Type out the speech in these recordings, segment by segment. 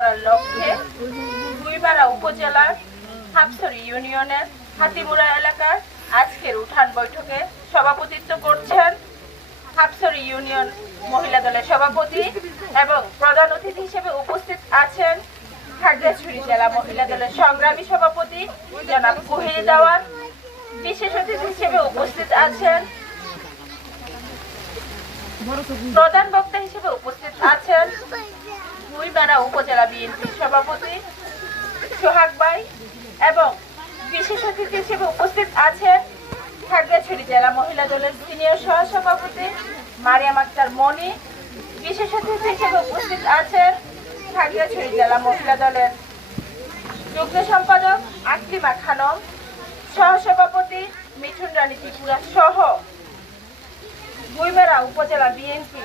লক্ষ্যে গুইবাড়া উপজেলার হাপসরি ইউনিয়নের হাতিমুরা এলাকার আজকের উঠান বৈঠকে সভাপতিত্ব করছেন হাপসরি মহিলা দলের সভাপতি এবং প্রধান অতিথি হিসেবে উপস্থিত আছেন খাগড়াছড়ি জেলা মহিলা দলের সংগ্রামী সভাপতি জনাব কুহির দেওয়ান। বিশেষ অতিথি হিসেবে উপস্থিত আছেন প্রধান বক্তা হিসেবে উপস্থিত আছেন গুইবাড়া উপজেলা বিএনপির সভাপতি সোহাগ ভাই এবং বিশেষ অতিথি হিসেবে উপস্থিত আছেন খাগড়াছড়ি জেলা মহিলা দলের সিনিয়র সহসভাপতি মারিয়াম আক্তার মনি। বিশেষ অতিথি হিসেবে উপস্থিত আছেন খাগড়াছড়ি জেলা মহিলা দলের যুগ্ম সম্পাদক আকলিমা খানম, সহসভাপতি মিঠুন রানী ত্রিপুরা সহ গুইবেড়া উপজেলা বিএনপি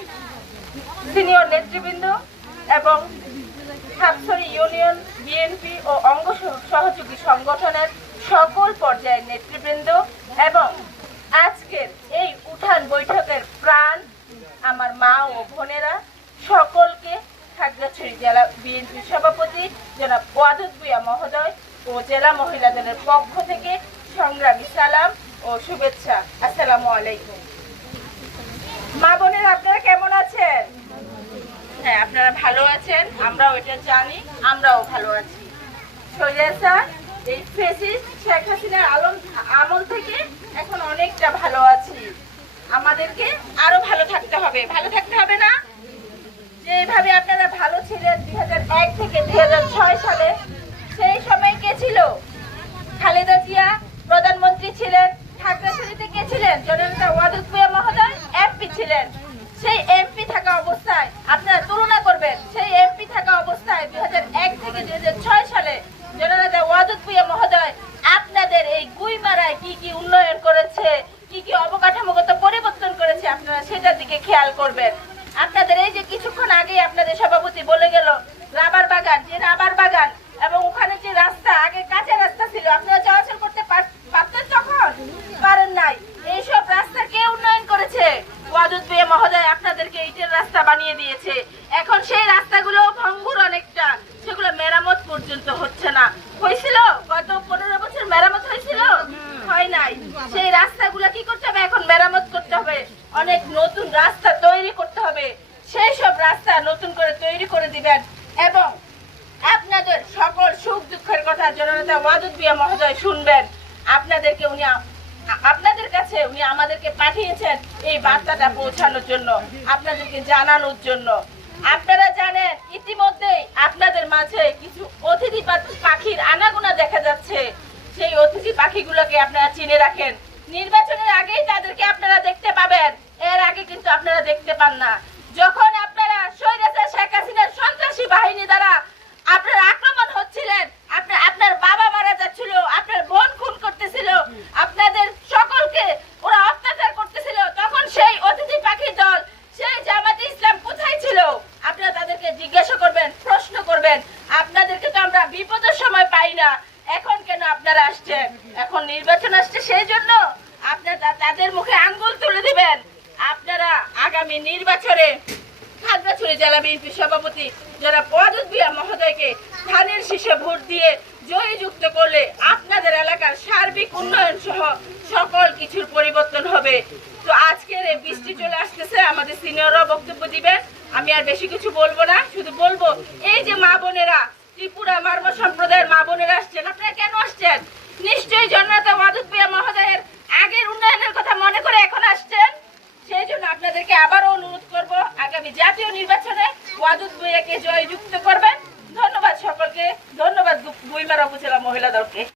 সিনিয়র নেতৃবৃন্দ এবং সাতসরি ইউনিয়ন, বিএনপি ও অঙ্গ সহযোগী সংগঠনের সকল পর্যায়ের নেতৃবৃন্দ এবং আজকের এই উঠান বৈঠকের প্রাণ আমার মা ও বোনেরা সকলকে খাগড়াছড়ি জেলা বিএনপি সভাপতি জনাব ওয়াদুদ ভুইয়া মহোদয় ও জেলা মহিলা দলের পক্ষ থেকে সংগ্রামী সালাম ও শুভেচ্ছা। আসসালামু আলাইকুম। মা বোনের, আপনারা কেমন আছেন? হ্যাঁ আপনারা ভালো আছেন, আমরাও এটা জানি, আমরাও ভালো আছি। স্যার এই ফেসিস শেখ হাসিনার আলম, আমল থেকে এখন অনেকটা ভালো আছি। আমাদেরকে আরও ভালো থাকতে হবে। ভালো থাকতে হবে না? যেভাবে আপনারা ভালো ছিলেন দুই হাজার এক থেকে দুই হাজার ছয় সালে, সেই সময় কে ছিল? খালেদা জিয়া প্রধানমন্ত্রী ছিলেন খাগড়াছড়িতে কে ছিলেন? জননেতা ওয়াদুদ ভুইয়া মহোদয় এমপি ছিলেন সেই এমপি থাকা অবস্থায় আপনারা তুলনা করবেন সেই এমপি থাকা অবস্থায় দুই থেকে দুই সালে জননেতা মহোদয়, আপনাদের এই গুইমারায় কি কি উন্নয়ন করেছে, কি কি অবকাঠামোগত পরিবর্তন করেছে, আপনারা সেটার দিকে খেয়াল করবেন। আপনাদের এই যে কিছুক্ষণ আগে আপনাদের সভাপতি বলে গেল, রাবার বাগান, যে রাবার বাগান, এবং ওখানে যে রাস্তা, আগে কাঁচা রাস্তা ছিল, আপনারা চলাচল করতে পার- পারতেন তখন? পারেন নাই। এইসব রাস্তা কে উন্নয়ন করেছে? ওয়াদুদ মহোদয়, আপনাদেরকে ইটের রাস্তা বানিয়ে দিয়েছে। এখন সেই রাস্তাগুলো ভঙ্গুর অনেকটা সেগুলো মেরামত পর্যন্ত হচ্ছে না হয়েছিল গত পনেরো বছর মেরামত হয়েছিল হয় নাই সেই রাস্তাগুলো কি করতে হবে এখন মেরামত করতে হবে অনেক নতুন রাস্তা তৈরি করতে হবে সেই সব রাস্তা নতুন করে তৈরি করে দিবেন এবং আপনাদের সকল সুখ দুঃখের কথা জননেতা ওয়াদুদ বিয়া মহোদয় শুনবেন। আপনাদেরকে উনি আপনাদের কাছে উনি আমাদেরকে পাঠিয়েছেন এই বার্তাটা পৌঁছানোর জন্য, আপনাদেরকে জানানোর জন্য। আপনারা জানেন, ইতিমধ্যেই আপনাদের মাঝে কিছু অতিথি পাখির আনাগোনা দেখা যাচ্ছে। সেই অতিথি পাখিগুলোকে আপনারা চিনে রাখেন। নির্বাচনের আগেই তাদেরকে আপনারা দেখতে পাবেন। এর আগে কিন্তু আপনারা দেখতে পান না। যখন স্বৈরাচার শেখ সন্ত্রাসী বাহিনী দ্বারা আপনার আক্রমণ হচ্ছিলেন। আপনার আপনার বাবা মারা যাচ্ছিল, আপনার বোন খুন করতেছিল, আপনাদের সকলকে ওরা অত্যাচার করতেছিল। তখন সেই অতিথি পাখি দল, সেই জামাতে ইসলাম কোথায় ছিল? আপনারা তাদেরকে জিজ্ঞাসা করবেন, প্রশ্ন করবেন। আপনাদেরকে তো আমরা বিপদের সময় পাই না। এখন কেন আপনারা আসছেন? এখন নির্বাচন আসছে সেই জন্য আপনারা তাদের মুখে আঙ্গুল তুলে দিবেন। আপনারা আগামী নির্বাচনে জেলা বিএনপি সভাপতি যারা পদত বিয়া মহোদয়কে ধানের শীষে ভোট দিয়ে জয়যুক্ত করলে আপনাদের এলাকার সার্বিক উন্নয়ন সহ সকল কিছুর পরিবর্তন হবে। তো আজকের এই বৃষ্টি চলে আসতেছে, আমাদের সিনিয়ররা বক্তব্য দিবেন। আমি আর বেশি কিছু বলব না, শুধু বলব, এই যে মা বোনেরা, ত্রিপুরা মার্ম সম্প্রদায়ের মা বোনেরা আসছেন, আপনারা কেন আসছেন? নিশ্চয়ই জননেতা মাধুক বিয়া মহোদয়ের আগের উন্নয়নের কথা মনে করে এখন আসছেন সেই জন্য আপনাদেরকে আবারও অনুরোধ করব আগামী জাতীয় নির্বাচনে ওয়াদুদ বইয়াকে জয়যুক্ত করবেন। ধন্যবাদ সকলকে। ধন্যবাদ গুইমারা উপজেলা মহিলা দলকে।